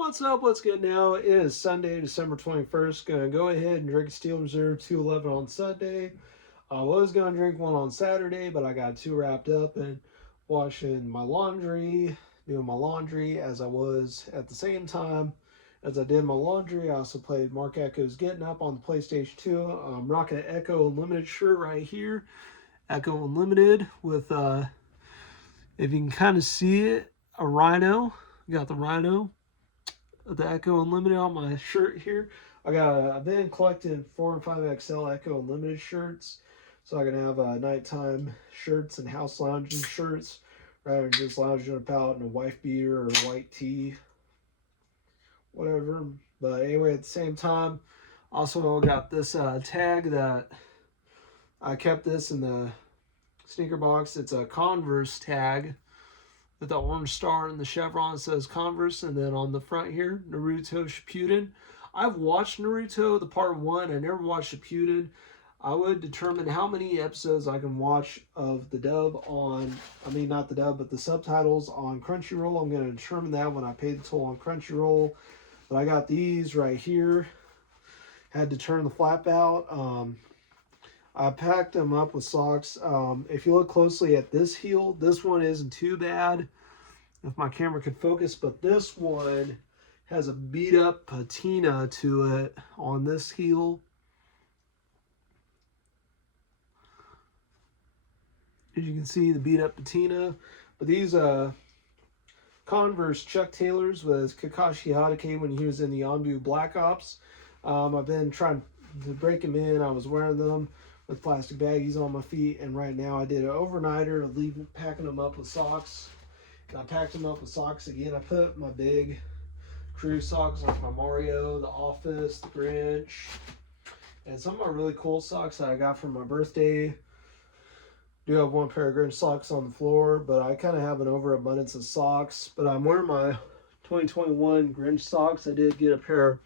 What's up? What's good now? It is Sunday, December 21st. Gonna go ahead and drink a Steel Reserve 211 on Sunday. I was gonna drink one on Saturday, but I got too wrapped up in washing my laundry, doing my laundry as I was at the same time as I did my laundry. I also played Mark Echo's Getting Up on the PlayStation 2. I'm rocking an Echo Unlimited shirt right here. Echo Unlimited with, if you can kind of see it, a rhino. You got the rhino, the Echo Unlimited on my shirt here. I've been collecting 4 and 5XL Echo Unlimited shirts, so I can have nighttime shirts and house lounging shirts rather than just lounging about in a wife beater or a white tee, whatever. But anyway, at the same time, also got this tag that I kept this in the sneaker box. It's a Converse tag with the orange star and the chevron. It says Converse, and then on the front here, Naruto Shippuden. I've watched Naruto, the part 1. I never watched Shippuden. I would determine how many episodes I can watch of the dub on, not the dub, but the subtitles on Crunchyroll. I'm going to determine that when I pay the toll on Crunchyroll. But I got these right here. Had to turn the flap out. I packed them up with socks. If you look closely at this heel, this one isn't too bad if my camera could focus, but this one has a beat up patina to it on this heel. As you can see, the beat up patina. But these Converse Chuck Taylors was Kakashi Hatake when he was in the Anbu Black Ops. I've been trying to break them in. I was wearing them with plastic baggies on my feet, and right now I did an overnighter of packing them up with socks. And I packed them up with socks again. I put my big crew socks like my Mario, the Office, the Grinch, and some of my really cool socks that I got for my birthday. Do have one pair of Grinch socks on the floor, but I kind of have an overabundance of socks. But I'm wearing my 2021 Grinch socks. I did get a pair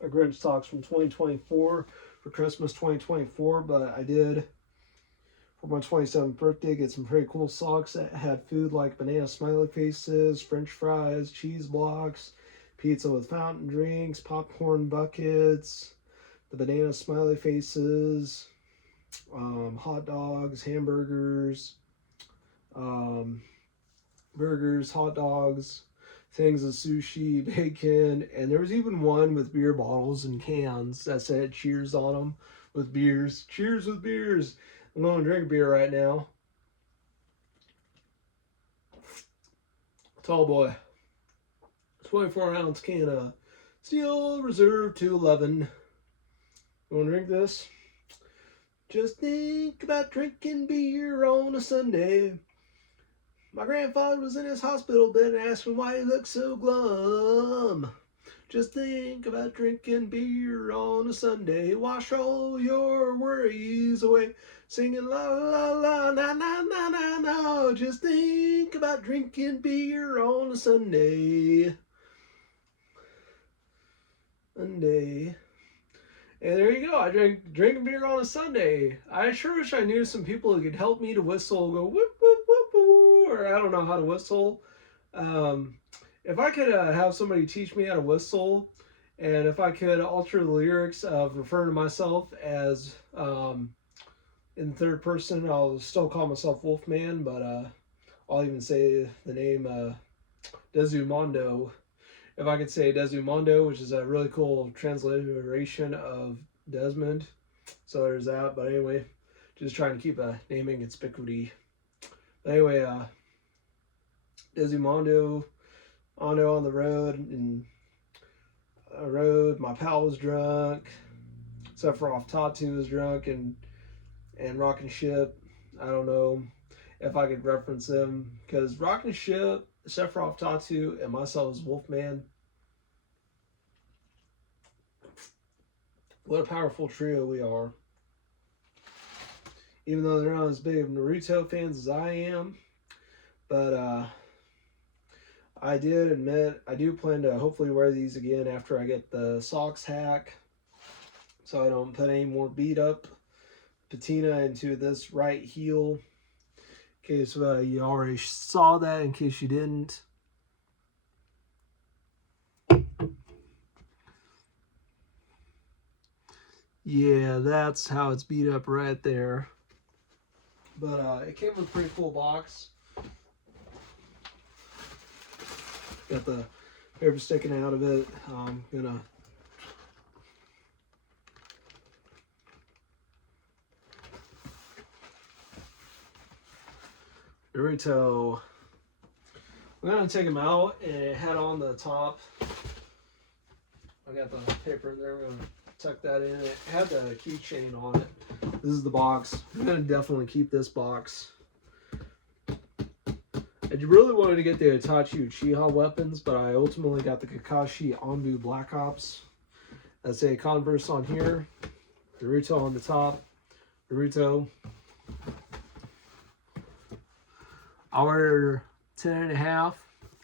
of Grinch socks from 2024 for Christmas 2024, but I did for my 27th birthday get some pretty cool socks that had food like banana smiley faces, french fries, cheese blocks, pizza with fountain drinks, popcorn buckets, the banana smiley faces, hot dogs, hamburgers, burgers, hot dogs, things of sushi, bacon, and there was even one with beer bottles and cans that said cheers on them with beers. Cheers with beers. I'm going to drink beer right now. Tall boy. 24-ounce can of Steel Reserve 211. You want to drink this? Just think about drinking beer on a Sunday. My grandfather was in his hospital bed and asked me why he looked so glum. Just think about drinking beer on a Sunday. Wash all your worries away. Singing la la la na na na na na. Just think about drinking beer on a Sunday. Sunday. And there you go. I drinking beer on a Sunday. I sure wish I knew some people who could help me to whistle, go whoop whoop whoop whoop, or I don't know how to whistle. If I could have somebody teach me how to whistle, and if I could alter the lyrics of referring to myself as in third person, I'll still call myself Wolfman, but I'll even say the name Desumando. If I could say Desumando, which is a really cool transliteration of Desmond. So there's that. But anyway, just trying to keep a naming conspicuity. But anyway, Desumando, Ando on the road, and my pal was drunk. Sephiroth Tatu was drunk and Rockin' Ship. I don't know if I could reference them because Rockin' Ship, Sephiroth Tatu, and myself as Wolfman. What a powerful trio we are. Even though they're not as big of Naruto fans as I am. But I did admit, I do plan to hopefully wear these again after I get the socks hack. So I don't put any more beat up patina into this right heel. In case you already saw that, in case you didn't. Yeah, that's how it's beat up right there. But it came with a pretty cool box. Got the paper sticking out of it. I'm gonna Naruto. I'm gonna take them out, and it had on the top. I got the paper in there. We're gonna tuck that in. It had the keychain on it. This is the box. I'm gonna definitely keep this box. I really wanted to get the Itachi Uchiha weapons, but I ultimately got the Kakashi Anbu Black Ops. That's a Converse on here. Naruto on the top. Naruto. I ordered 10.5.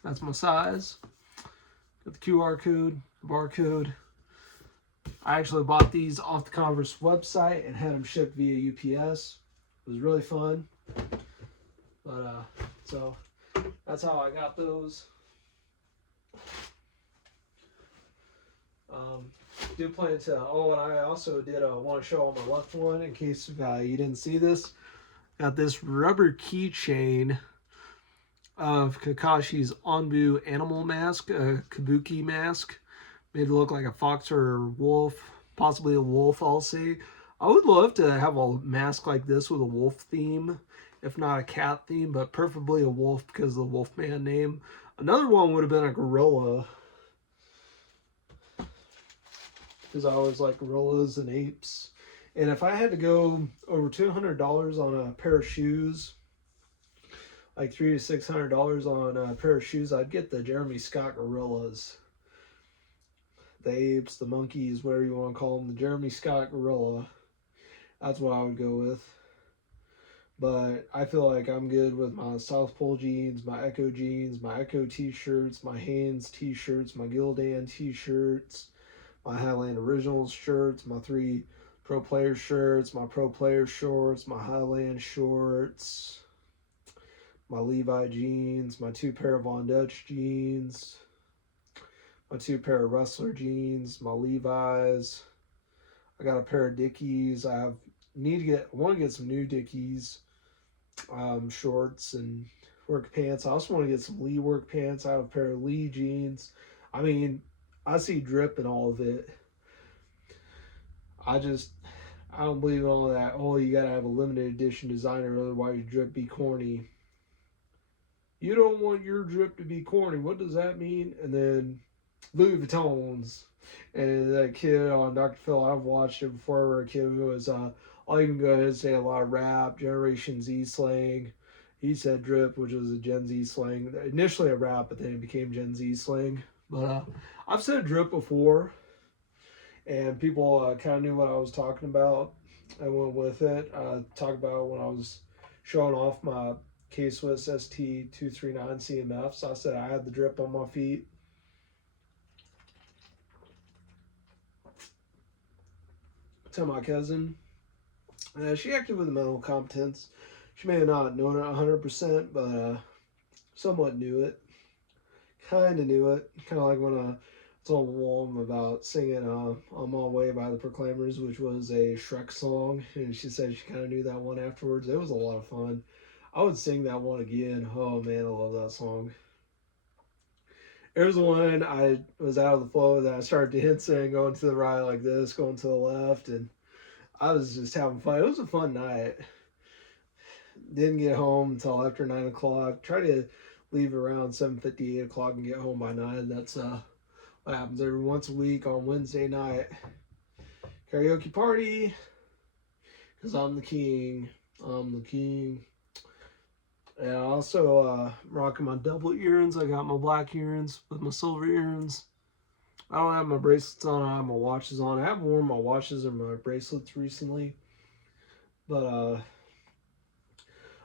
That's my size. Got the QR code, barcode. I actually bought these off the Converse website and had them shipped via UPS. It was really fun. But so that's how I got those. Do plan to. Oh, and I also did want to show on my left one in case you didn't see this. Got this rubber keychain of Kakashi's Anbu animal mask, a kabuki mask, made to look like a fox or a wolf, possibly a wolf, I'll say. I would love to have a mask like this with a wolf theme, if not a cat theme, but preferably a wolf because of the Wolfman name. Another one would have been a gorilla, because I always like gorillas and apes. And if I had to go over $200 on a pair of shoes, like $300 to $600 on a pair of shoes, I'd get the Jeremy Scott gorillas. The apes, the monkeys, whatever you want to call them, the Jeremy Scott gorilla. That's what I would go with. But I feel like I'm good with my South Pole jeans, my Echo jeans, my Echo t-shirts, my Hanes t-shirts, my Gildan t-shirts, my Highland Originals shirts, my 3 Pro Player shirts, my Pro Player shorts, my Highland shorts, my Levi jeans, my 2 pair of Von Dutch jeans, my 2 pair of Wrestler jeans, my Levi's. I got a pair of Dickies. I want to get some new Dickies shorts and work pants. I also want to get some Lee work pants. I have a pair of Lee jeans. I mean, I see drip in all of it. I don't believe in all that. Oh, you gotta have a limited edition designer, otherwise your drip be corny. You don't want your drip to be corny. What does that mean? And then Louis Vuittons. And that kid on Dr. Phil, I've watched it before I was a kid, who was, I'll even go ahead and say a lot of rap, Generation Z slang. He said drip, which was a Gen Z slang. Initially a rap, but then it became Gen Z slang. But I've said drip before, and people kind of knew what I was talking about. I went with it. Talked about when I was showing off my K-Swiss ST239 CMFs. I said I had the drip on my feet. To my cousin, she acted with mental competence. She may have not known it 100%, but somewhat knew it. Kind of knew it. Kind of like when I told mom about singing On My Way by the Proclaimers, which was a Shrek song, and she said she kind of knew that one afterwards. It was a lot of fun. I would sing that one again. Oh man, I love that song. There's one I was out of the flow that I started dancing, going to the right like this, going to the left, and I was just having fun. It was a fun night. Didn't get home until after 9 o'clock. Try to leave around 7:50, 8 o'clock and get home by 9. That's what happens every once a week on Wednesday night. Karaoke party, because I'm the king. I'm the king. And I also rocking my double earrings. I got my black earrings with my silver earrings. I don't have my bracelets on. I have my watches on. I haven't worn my watches or my bracelets recently. But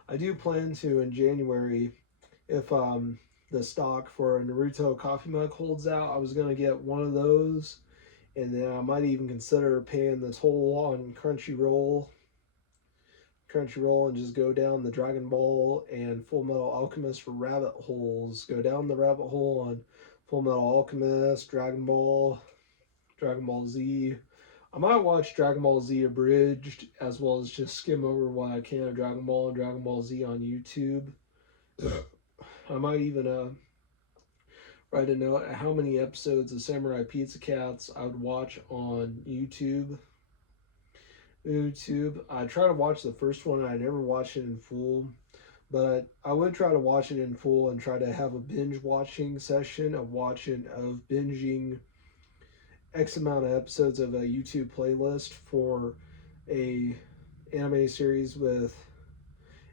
I do plan to in January, if the stock for a Naruto coffee mug holds out, I was going to get one of those. And then I might even consider paying the toll on Crunchyroll and just go down the Dragon Ball and Full Metal Alchemist rabbit holes. Go down the rabbit hole on Full Metal Alchemist, Dragon Ball Z, I might watch Dragon Ball Z abridged as well as just skim over what I can of Dragon Ball and Dragon Ball Z on YouTube. I might even write a note at how many episodes of Samurai Pizza Cats I would watch on YouTube. I try to watch the first one. I never watch it in full, but I would try to watch it in full and try to have a binge watching session of binging X amount of episodes of a YouTube playlist for a anime series with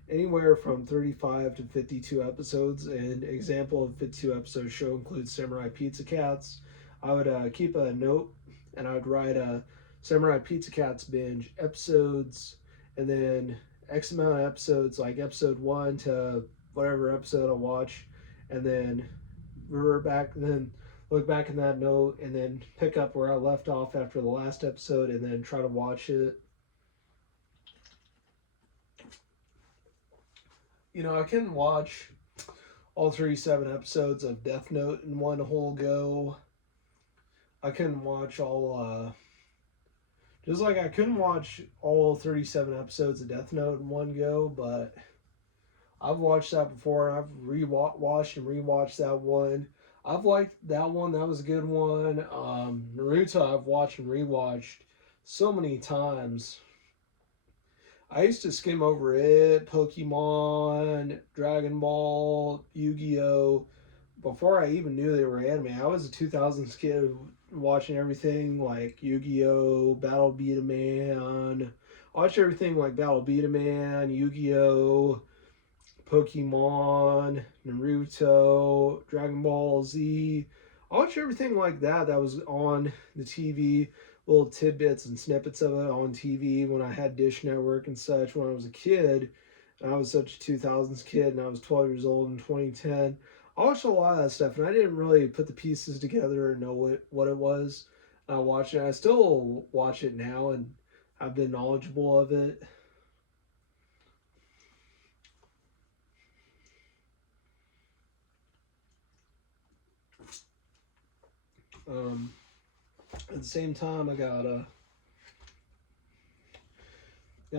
anywhere from 35 to 52 episodes. An example of 52 episode show includes Samurai Pizza Cats. I would keep a note and I would write a Samurai Pizza Cats binge episodes, and then X amount of episodes, like episode 1 to whatever episode I watch, and then revert back, and then look back in that note, and then pick up where I left off after the last episode, and then try to watch it. You know, I can watch all 37 episodes of Death Note in one whole go. I couldn't watch just like I couldn't watch all 37 episodes of Death Note in one go, but I've watched that before, and I've watched and rewatched that one. I've liked that one. That was a good one. Naruto I've watched and rewatched so many times. I used to skim over it, Pokemon, Dragon Ball, Yu-Gi-Oh! Before I even knew they were anime. I was a 2000s kid watching everything like Yu-Gi-Oh!, Battle Beat a Man. I watched everything like Battle Beat a Man, Yu-Gi-Oh!, Pokemon, Naruto, Dragon Ball Z. I watched everything like that was on the TV, little tidbits and snippets of it on TV when I had Dish Network and such when I was a kid. And I was such a 2000s kid, and I was 12 years old in 2010. I watched a lot of that stuff, and I didn't really put the pieces together and know what it was. I watched it. I still watch it now, and I've been knowledgeable of it. At the same time, I got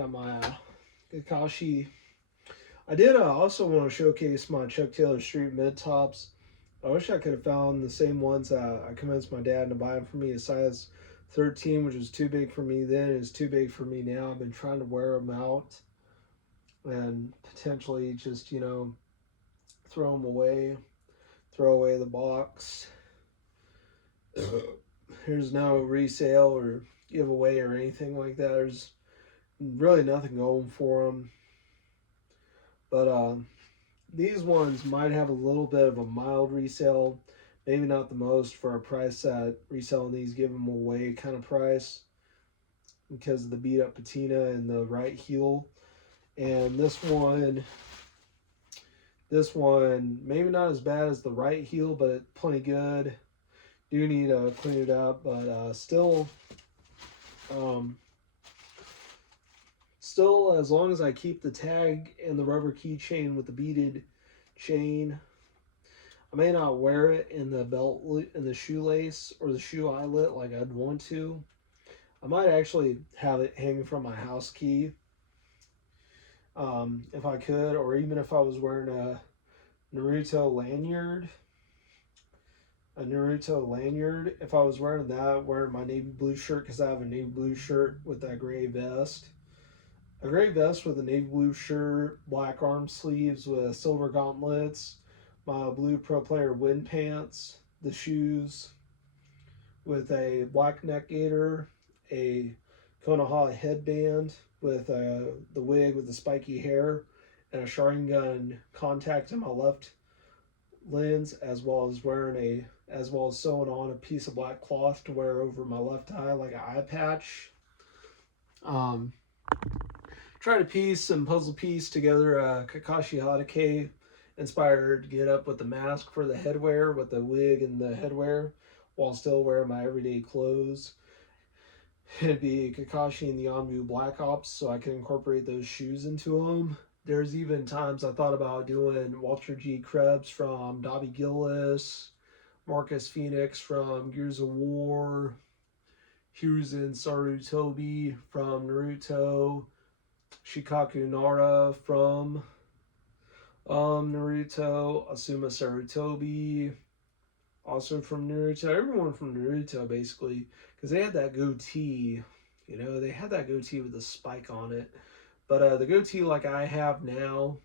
my Kakashi. I did also want to showcase my Chuck Taylor Street mid tops. I wish I could have found the same ones I convinced my dad to buy them for me, a size 13, which was too big for me then. It's too big for me now. I've been trying to wear them out and potentially just, throw them away, throw away the box. There's no resale or giveaway or anything like that. There's really nothing going for them. But these ones might have a little bit of a mild resale, maybe not the most for a price that reselling these give them away kind of price because of the beat up patina and the right heel. And this one maybe not as bad as the right heel, but plenty good. Do need to clean it up, but still as long as I keep the tag and the rubber keychain with the beaded chain, I may not wear it in the belt, in the shoelace or the shoe eyelet like I'd want to. I might actually have it hanging from my house key if I could, or even if I was wearing a Naruto lanyard. If I was wearing that, wearing my navy blue shirt, because I have a navy blue shirt with that gray vest. A gray vest with a navy blue shirt, black arm sleeves with silver gauntlets, my blue Pro Player wind pants, the shoes with a black neck gaiter, a Konoha headband with the wig with the spiky hair, and a Sharingan contact in my left lens, as well as sewing on a piece of black cloth to wear over my left eye like an eye patch. Try to piece and puzzle piece together a Kakashi Hatake inspired get up with the mask for the headwear, with the wig and the headwear, while still wearing my everyday clothes. It'd be Kakashi and the Anbu Black Ops, so I can incorporate those shoes into them. There's even times I thought about doing Walter G. Krebs from Dobby Gillis, Marcus Phoenix from Gears of War, Hiruzen Sarutobi from Naruto, Shikaku Nara from Naruto, Asuma Sarutobi, also from Naruto. Everyone from Naruto, basically, because they had that goatee. You know, they had that goatee with a spike on it. But the goatee like I have now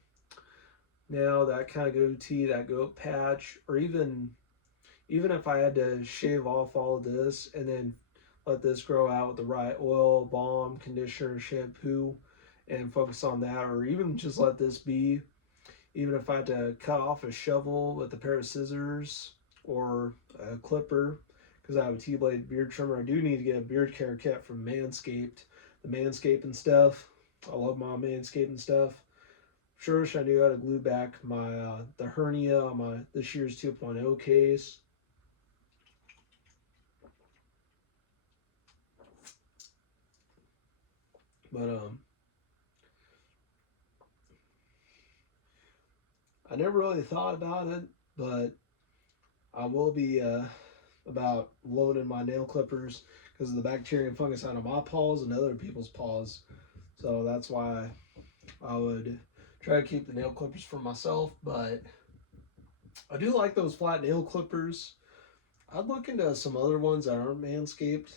that kind of goatee, that goat patch, or even if I had to shave off all of this and then let this grow out with the right oil, balm, conditioner, shampoo, and focus on that, or even just let this be, even if I had to cut off a shovel with a pair of scissors or a clipper, because I have a T-blade beard trimmer. I do need to get a beard care kit from Manscaped, the Manscaping stuff. I love my Manscaping stuff. Sure, I knew how to glue back my the hernia on my this year's 2.0 case. But I never really thought about it, but I will be about loading my nail clippers because of the bacteria and fungus out of my paws and other people's paws. So that's why I would try to keep the nail clippers for myself. But I do like those flat nail clippers. I'd look into some other ones that aren't Manscaped.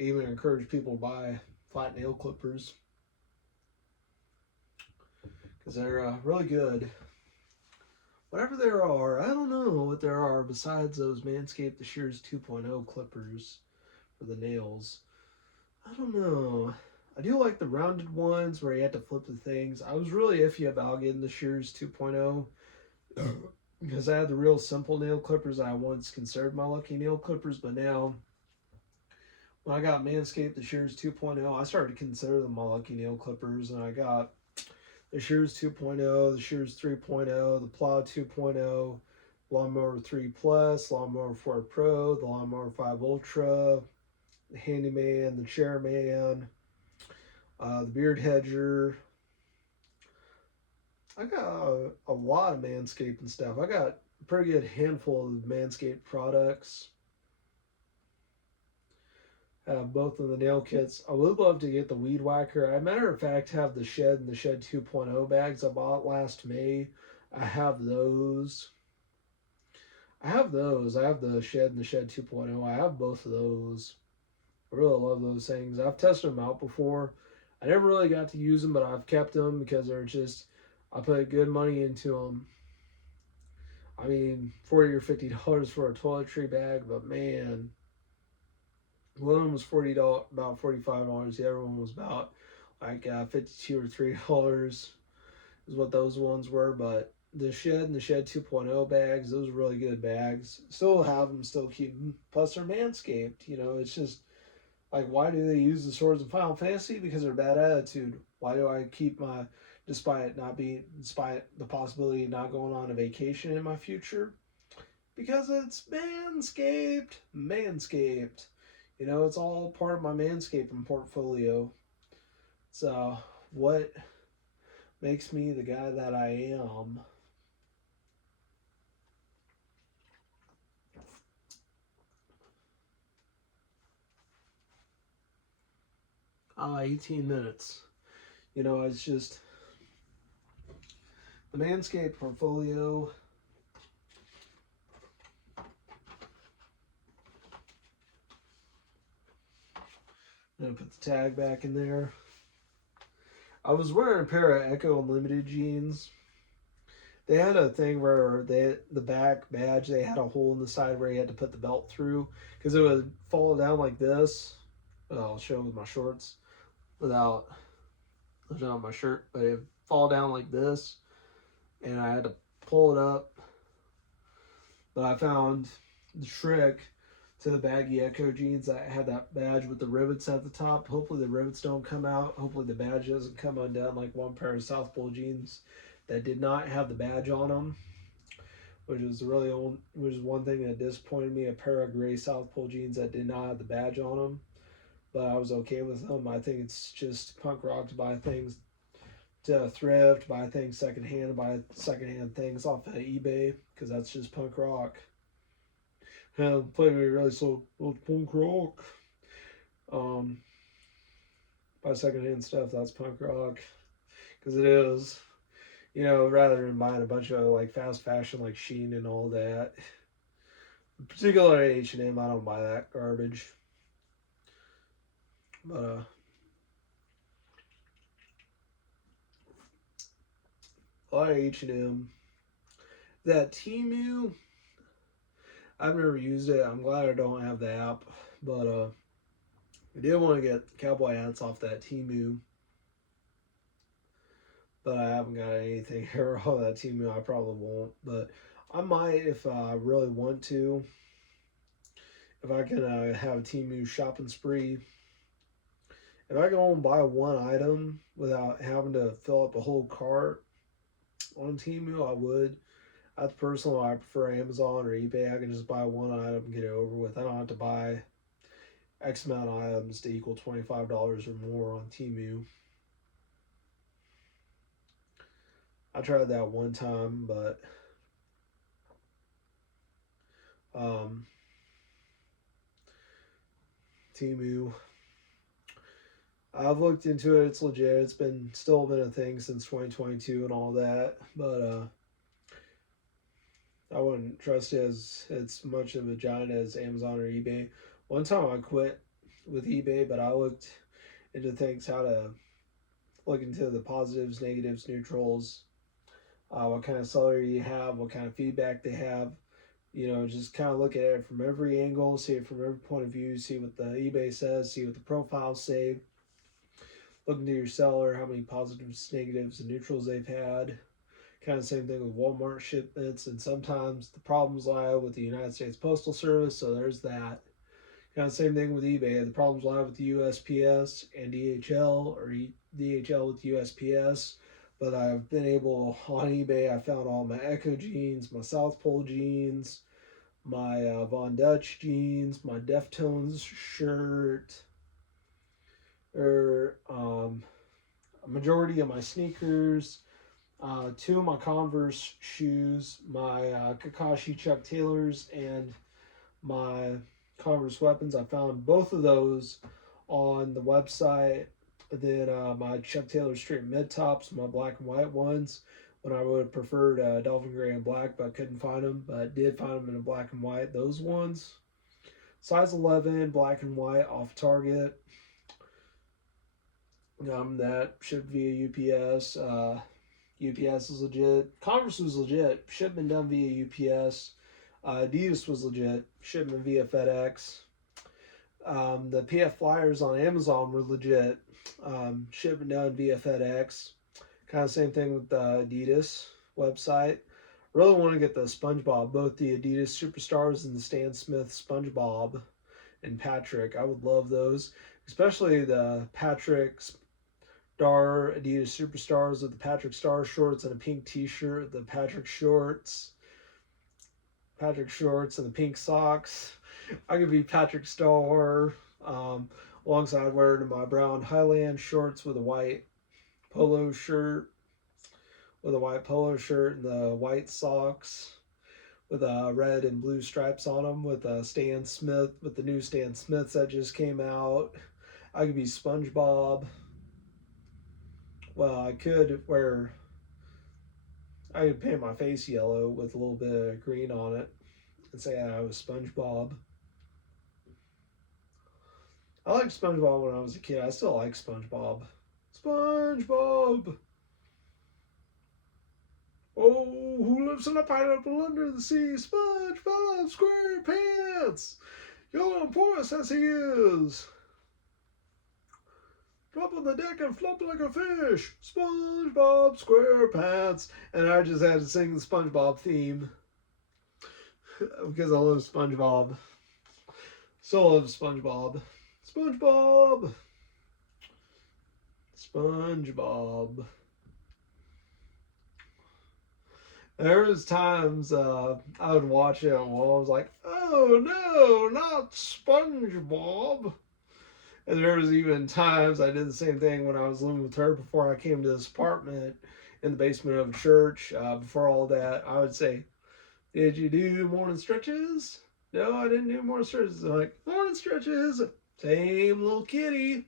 Even encourage people to buy flat nail clippers because they're really good. Whatever there are, I don't know what there are besides those Manscaped the Shears 2.0 clippers for the nails. I don't know. I do like the rounded ones where you have to flip the things. I was really iffy about getting the Shears 2.0 because I had the real simple nail clippers I once considered my lucky nail clippers, but now when I got Manscaped the Shears 2.0, I started to consider them my lucky nail clippers, and I got the Shears 2.0, the Shears 3.0, the Plow 2.0, Lawnmower 3 Plus, Lawnmower 4 Pro, the Lawnmower 5 Ultra, the Handyman, the Chairman, the Beard Hedger. I got a lot of Manscaped and stuff. I got a pretty good handful of Manscaped products. Have both of the nail kits. I would love to get the Weed Whacker. As a matter of fact, have the Shed and the Shed 2.0 bags I bought last May. I have those. I have the Shed and the Shed 2.0. I have both of those. I really love those things. I've tested them out before. I never really got to use them, but I've kept them because they're just, I put good money into them. I mean, $40 or $50 for a toiletry bag, but man, one of them was $40, about $45. The other one was about like $52 or $3 is what those ones were. But the Shed and the Shed 2.0 bags, those are really good bags. Still have them, still keep them. Plus they're Manscaped. You know, it's just like, why do they use the swords in Final Fantasy? Because they're bad attitude. Why do I keep my, despite the possibility of not going on a vacation in my future? Because it's Manscaped. Manscaped. You know, it's all part of my Manscaping portfolio. So, what makes me the guy that I am? 18 minutes. You know, it's just the Manscaped portfolio. I'm going to put the tag back in there. I was wearing a pair of Echo Unlimited jeans. They had a thing where the back badge, they had a hole in the side where you had to put the belt through because it would fall down like this. Well, I'll show with my shorts without my shirt, but it would fall down like this, and I had to pull it up. But I found the trick to the baggy Echo jeans that had that badge with the rivets at the top. Hopefully the rivets don't come out. Hopefully the badge doesn't come undone like one pair of South Pole jeans that did not have the badge on them, which was one thing that disappointed me. A pair of gray South Pole jeans that did not have the badge on them, but I was okay with them. I think it's just punk rock to buy things to thrift, buy things secondhand, buy secondhand things off of eBay, because that's just punk rock. And played me really slow. Well, punk rock. By secondhand stuff, that's punk rock. Because it is. You know, rather than buying a bunch of like fast fashion like Shein and all that. Particularly H&M, I don't buy that garbage. But a lot of H&M. That Temu, I've never used it. I'm glad I don't have the app. But I did want to get cowboy hats off that Temu. But I haven't got anything here on that Temu. I probably won't. But I might if I really want to. If I can have a Temu shopping spree. If I can only buy one item without having to fill up a whole cart on Temu, I would. That's personal. I prefer Amazon or eBay. I can just buy one item and get it over with. I don't have to buy X amount of items to equal $25 or more on Temu. I tried that one time, but Temu, I've looked into it. It's legit. It's still been a thing since 2022 and all that, but I wouldn't trust it as much of a giant as Amazon or eBay. One time I quit with eBay, but I looked into things how to look into the positives, negatives, neutrals, what kind of seller you have, what kind of feedback they have. You know, just kind of look at it from every angle, see it from every point of view, see what the eBay says, see what the profiles say. Look into your seller, how many positives, negatives, and neutrals they've had. Kind of same thing with Walmart shipments, and sometimes the problems lie with the United States Postal Service, so there's that. Kind of same thing with eBay. The problems lie with the USPS and DHL, or DHL with USPS. But I've been able, on eBay, I found all my Echo jeans, my South Pole jeans, my Von Dutch jeans, my Deftones shirt, or a majority of my sneakers, two of my Converse shoes, my Kakashi Chuck Taylors, and my Converse weapons. I found both of those on the website. Then my Chuck Taylor straight mid tops, my black and white ones, when I would have preferred Dolphin Gray and black, but couldn't find them. But I did find them in a black and white. Those ones, size 11, black and white, off Target. That shipped via UPS. UPS is legit. Converse was legit. Shipment done via UPS. Adidas was legit. Shipment via FedEx. The PF Flyers on Amazon were legit. Shipment done via FedEx. Kind of same thing with the Adidas website. Really want to get the SpongeBob, both the Adidas Superstars and the Stan Smith SpongeBob and Patrick. I would love those, especially the Patrick Star Adidas Superstars with the Patrick Star shorts and a pink T-shirt. The Patrick shorts and the pink socks. I could be Patrick Star alongside wearing my brown Highland shorts with a white polo shirt, and the white socks with red and blue stripes on them with Stan Smith, with the new Stan Smiths that just came out. I could be SpongeBob. Well, I could paint my face yellow with a little bit of green on it and say I was SpongeBob. I liked SpongeBob when I was a kid. I still like SpongeBob. SpongeBob! Oh, who lives in a pineapple under the sea? SpongeBob SquarePants! Young Porous as he is! Drop on the deck and flop like a fish! SpongeBob SquarePants! And I just had to sing the SpongeBob theme. Because I love SpongeBob. So love SpongeBob. SpongeBob! SpongeBob. There was times I would watch it and I was like, oh no, not SpongeBob. And there was even times I did the same thing when I was living with her before I came to this apartment in the basement of a church. Before all that, I would say, did you do morning stretches? No, I didn't do more stretches. They're like, morning stretches. Same little kitty.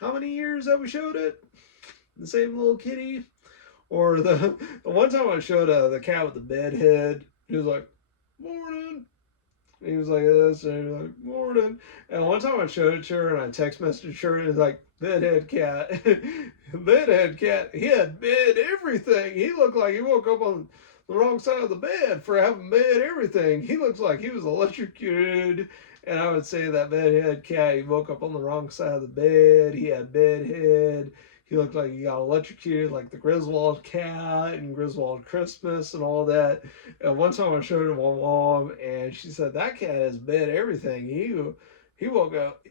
How many years have we showed it? The same little kitty. Or the one time I showed the cat with the bed head. He was like, morning. He was like this, and he was like, morning. And one time I showed it to her, and I text messaged her, and it was like, bedhead cat. Bedhead cat. He had bed everything. He looked like he woke up on the wrong side of the bed for having bed everything. He looks like he was electrocuted. And I would say that bedhead cat, he woke up on the wrong side of the bed. He had bedhead. He looked like he got electrocuted, like the Griswold cat and Griswold Christmas and all that. And one time I showed it to my mom, and she said that cat has bed everything. He woke up,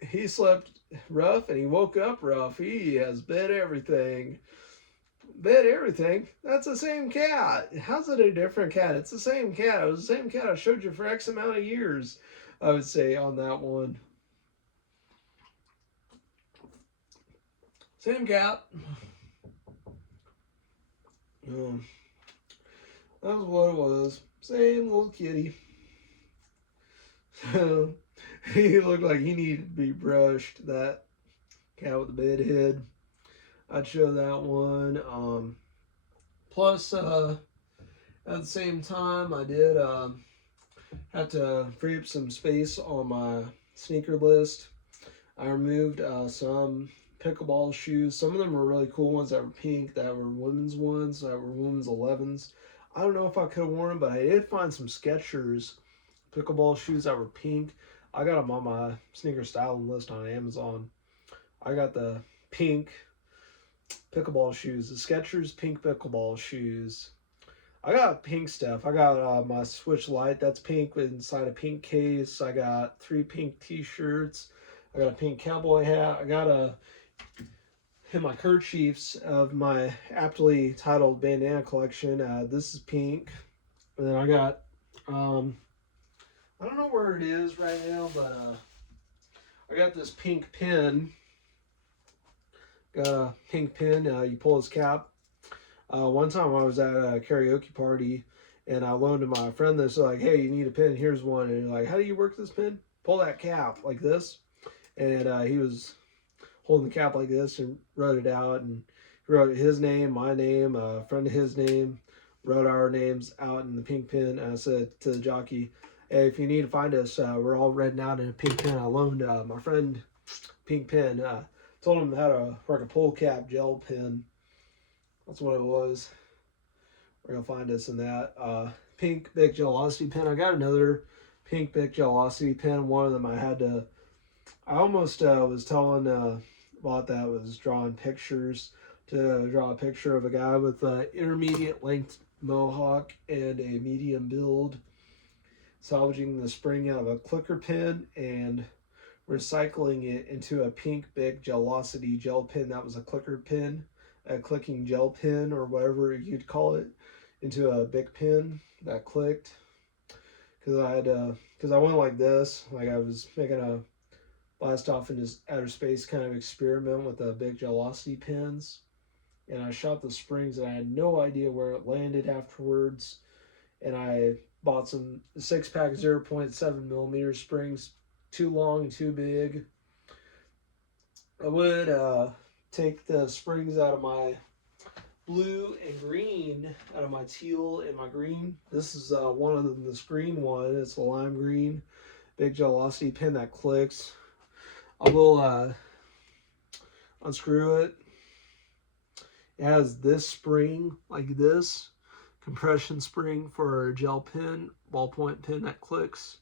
he slept rough, and he woke up rough. He has bed everything. Bed everything. That's the same cat. How's it a different cat? It's the same cat. It was the same cat I showed you for X amount of years. I would say on that one. Same cat. That was what it was. Same little kitty. So he looked like he needed to be brushed. That cat with the bed head. I'd show that one. Plus, at the same time, I did have to free up some space on my sneaker list. I removed some pickleball shoes. Some of them were really cool ones that were pink, that were women's ones, that were women's 11s. I don't know if I could have worn them, but I did find some Skechers pickleball shoes that were pink. I got them on my sneaker styling list on Amazon. I got the pink pickleball shoes, the Skechers pink pickleball shoes. I got pink stuff. I got my Switch Lite, that's pink inside a pink case. I got 3 pink t-shirts. I got a pink cowboy hat. I got in my kerchiefs of my aptly titled bandana collection. This is pink. And then I got, I don't know where it is right now, but I got this pink pin. Got a pink pin. You pull his cap. One time I was at a karaoke party, and I loaned to my friend this, like, hey, you need a pin, here's one. And like, how do you work this pin? Pull that cap like this. And he was holding the cap like this and wrote it out, and he wrote his name, my name, a friend of his name, wrote our names out in the pink pin. And I said to the jockey, hey, if you need to find us, we're all written out in a pink pin. I loaned my friend pink pin. Told him how to work a pull cap gel pin. That's what it was. We're gonna find us in that. Pink Bic Gelosity pen. I got another pink Bic Gelosity pen. One of them I had to. I almost was telling about that was drawing pictures to draw a picture of a guy with an intermediate length mohawk and a medium build, salvaging the spring out of a clicker pen and recycling it into a pink Bic Gelosity gel pen that was a clicker pen, a clicking gel pen, or whatever you'd call it, into a Bic pen that clicked. Because I went like this, like I was making a blast off into outer space kind of experiment with the Bic Gelosity pens, and I shot the springs, and I had no idea where it landed afterwards. And I bought some 6-pack 0.7 millimeter springs, too long, too big. I would take the springs out of my blue and green, out of my teal and my green. This is one of them, this green one. It's a lime green Bic Gelosity pen that clicks. I will unscrew it. It has this spring like this, compression spring for a gel pen, ballpoint pen that clicks.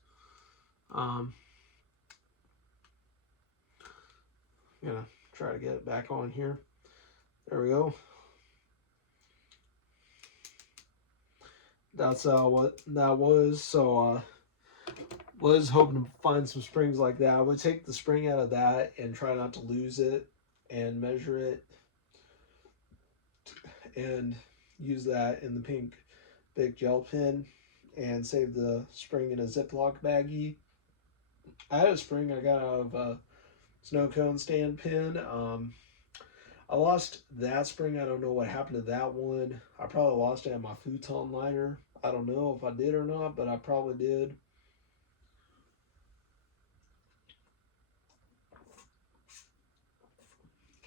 I'm gonna try to get it back on here. There we go. That's what that was. So was hoping to find some springs like that. I would take the spring out of that and try not to lose it and measure it and use that in the pink Bic gel pen and save the spring in a Ziploc baggie. I had a spring I got out of a snow cone stand pen. I lost that spring. I don't know what happened to that one. I probably lost it at my futon liner. I don't know if I did or not, but I probably did.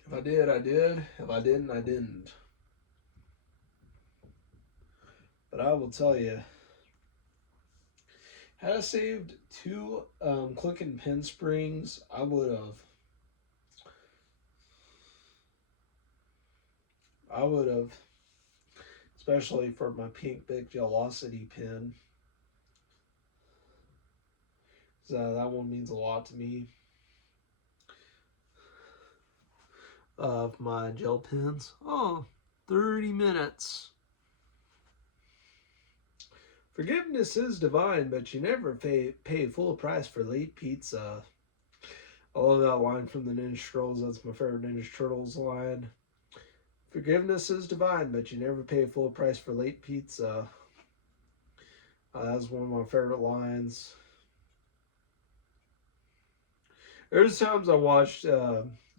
If I did, I did. If I didn't, I didn't. But I will tell you, had I saved two click and pin springs, I would have. I would have, especially for my pink big Gelosity pin. So that one means a lot to me. Of my gel pens. Oh, 30 minutes. Forgiveness is divine, but you never pay full price for late pizza. I love that line from the Ninja Turtles. That's my favorite Ninja Turtles line. Forgiveness is divine, but you never pay full price for late pizza. That's one of my favorite lines. There's times I watched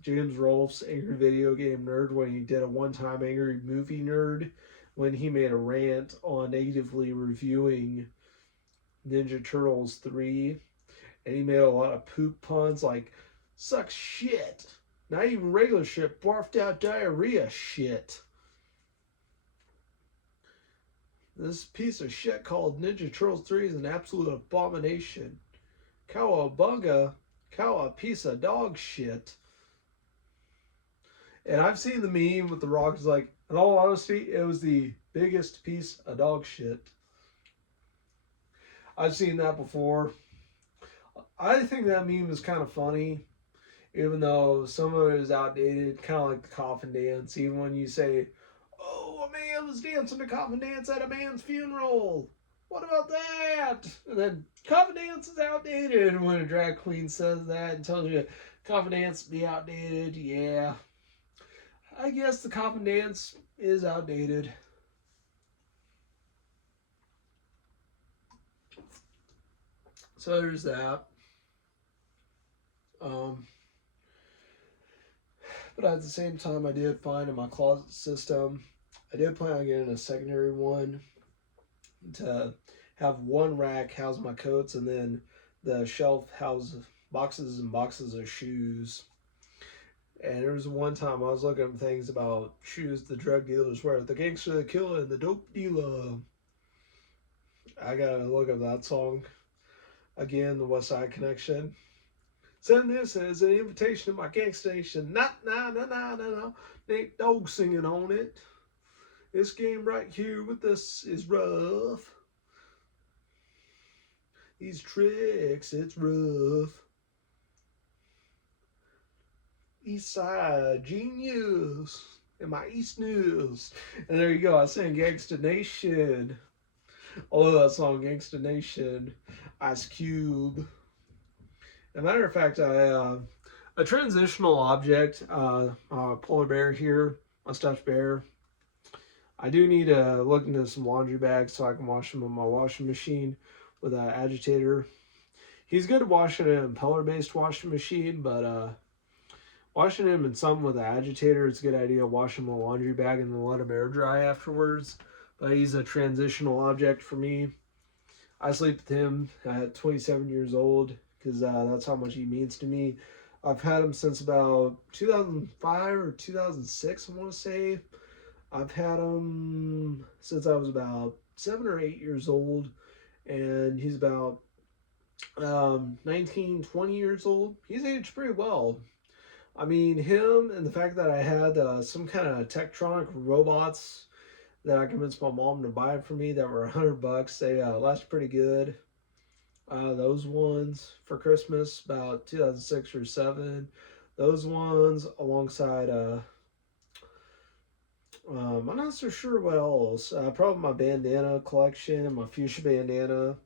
James Rolfe's Angry Video Game Nerd when he did a one-time Angry Movie Nerd when he made a rant on negatively reviewing Ninja Turtles 3. And he made a lot of poop puns like, sucks shit. Not even regular shit, barfed out diarrhea shit. This piece of shit called Ninja Turtles 3 is an absolute abomination. Cowabunga, cow a piece of dog shit. And I've seen the meme with The Rock is like, in all honesty, it was the biggest piece of dog shit. I've seen that before. I think that meme is kind of funny, even though some of it is outdated, kind of like the coffin dance. Even when you say, oh, a man was dancing the coffin dance at a man's funeral. What about that? And then coffin dance is outdated. And when a drag queen says that and tells you coffin dance be outdated, yeah. I guess the coffin dance is outdated. So there's that. But at the same time, I did find in my closet system, I did plan on getting a secondary one to have one rack house my coats and then the shelf house boxes and boxes of shoes. And there was one time I was looking at things about shoes the drug dealers wear. The gangster, the killer, and the dope dealer. I gotta look up that song. Again, the West Side Connection. Send this as an invitation to my gangsta nation. Nah, nah, nah, nah, nah, nah. Nate Dogg singing on it. This game right here with us is rough. These tricks, it's rough. East Side Genius and my East News. And there you go. I sang Gangsta Nation. I love that song, Gangsta Nation. Ice Cube. As a matter of fact, a transitional object, polar bear here, my stuffed bear. I do need to look into some laundry bags so I can wash them in my washing machine with an agitator. He's good at washing an impeller-based washing machine, but washing him in something with an agitator, it's a good idea. Wash him in a laundry bag and then let him air dry afterwards. But he's a transitional object for me. I sleep with him at 27 years old because that's how much he means to me. I've had him since about 2005 or 2006, I want to say. I've had him since I was about 7 or 8 years old, and he's about 19, 20 years old. He's aged pretty well. I mean, him and the fact that I had some kind of Tektronic robots that I convinced my mom to buy for me that were $100. They last pretty good. Those ones for Christmas, about 2006 or 7. Those ones alongside, I'm not so sure what else. Probably my bandana collection, my fuchsia bandana.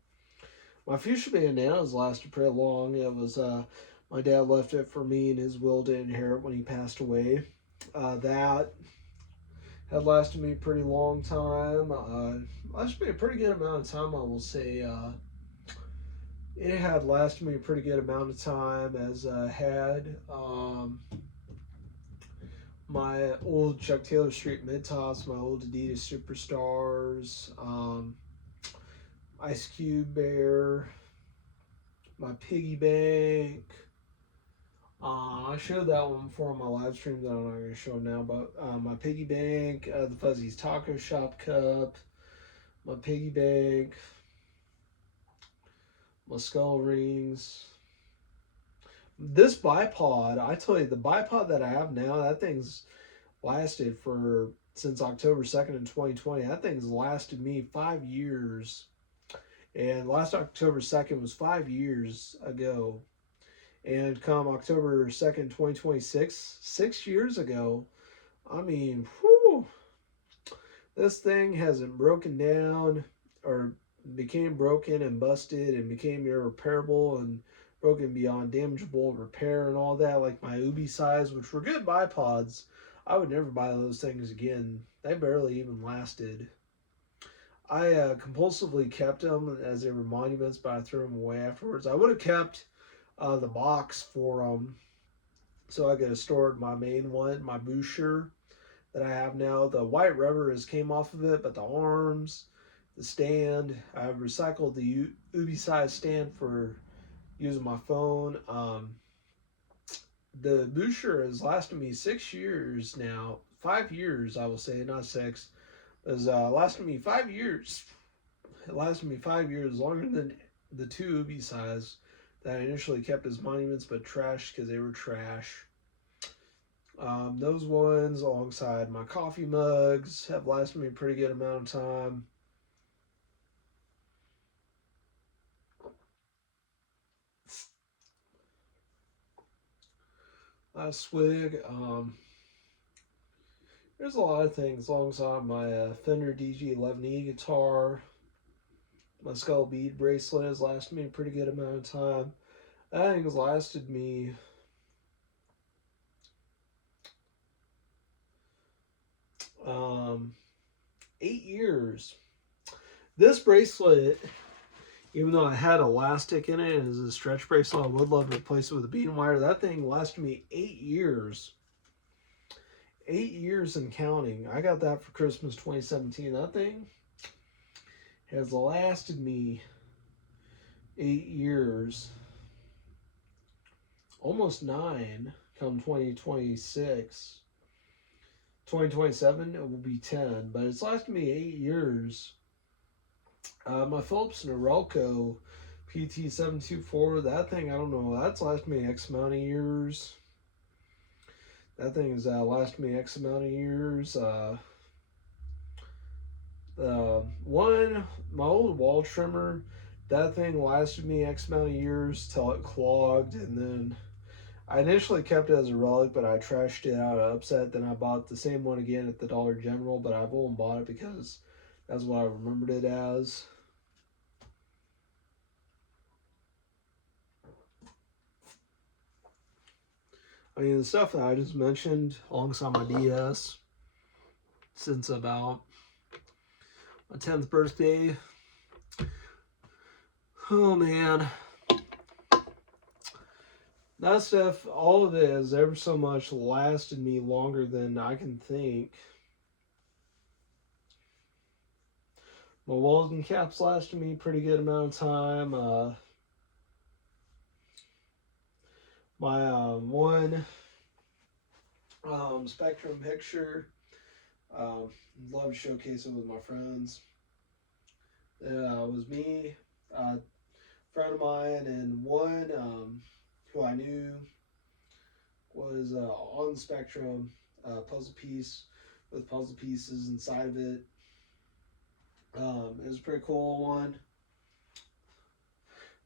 My fuchsia bandana has lasted pretty long. It was, my dad left it for me in his will to inherit when he passed away. That had lasted me a pretty long time. Lasted me a pretty good amount of time, I will say. It had lasted me a pretty good amount of time, as had my old Chuck Taylor Street mid-tops, my old Adidas Superstars, Ice Cube Bear, my piggy bank, I showed that one before on my live stream that I'm not going to show now, but my piggy bank, the Fuzzy's Taco Shop cup, my piggy bank, my skull rings. This bipod, I tell you, the bipod that I have now, that thing's lasted for since October 2nd in 2020. That thing's lasted me 5 years. And last October 2nd was 5 years ago. And come October 2nd, 2026, 6 years ago, I mean, whew, this thing hasn't broken down or became broken and busted and became irreparable and broken beyond damageable repair and all that, like my Ubi size, which were good bipods. I would never buy those things again. They barely even lasted. I compulsively kept them as they were monuments, but I threw them away afterwards. I would have kept the box for them so I could have stored my main one, my Boucher that I have now. The white rubber has came off of it, but the arms, the stand, I've recycled the Ubi size stand for using my phone. The Boucher has lasted me 6 years now. 5 years, I will say, not six. Has lasted me 5 years. It lasted me 5 years, longer than the two Ubi size that I initially kept as monuments, but trashed because they were trash. Those ones, alongside my coffee mugs, have lasted me a pretty good amount of time. Last swig. There's a lot of things alongside my Fender DG11E guitar. My skull bead bracelet has lasted me a pretty good amount of time. That thing has lasted me 8 years. This bracelet, even though it had elastic in it and is a stretch bracelet, I would love to replace it with a beading wire. That thing lasted me 8 years. 8 years and counting. I got that for Christmas 2017. That thing has lasted me 8 years. Almost 9 come 2026. 2027, it will be 10. But it's lasted me 8 years. My Philips Norelco PT724, that thing, I don't know, that's lasted me X amount of years. That thing has lasted me X amount of years. My old wall trimmer, that thing lasted me X amount of years till it clogged, and then I initially kept it as a relic, but I trashed it out of upset. Then I bought the same one again at the Dollar General, but I've only bought it because that's what I remembered it as. I mean, the stuff that I just mentioned alongside my DS since about my 10th birthday. Oh man. That stuff, all of it has ever so much lasted me longer than I can think. My Walden caps lasted me a pretty good amount of time. My one Spectrum picture, love to showcase it with my friends. It was me, a friend of mine, and one who I knew was on the Spectrum puzzle piece with puzzle pieces inside of it. It was a pretty cool one.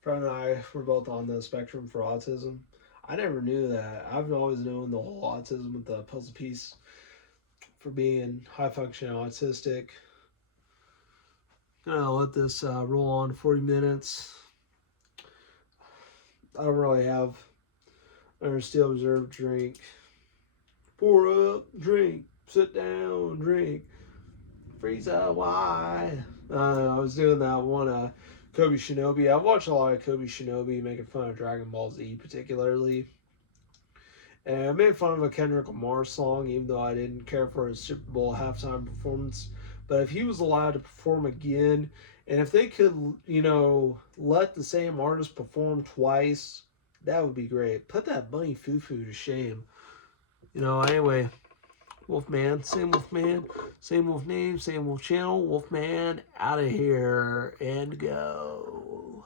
Friend and I were both on the spectrum for autism. I never knew that. I've always known the whole autism with the puzzle piece for being high functioning autistic. Gonna let this roll on 40 minutes. I don't really have a steel reserve drink. Pour up, drink, sit down, drink. Freeze out, why? I was doing that one Kobe Shinobi. I've watched a lot of Kobe Shinobi making fun of Dragon Ball Z particularly. And I made fun of a Kendrick Lamar song, even though I didn't care for his Super Bowl halftime performance. But if he was allowed to perform again, and if they could, let the same artist perform twice, That would be great. Put that bunny foo-foo to shame. You know, anyway, Wolfman, same wolf name, same wolf channel. Wolfman out of here and go.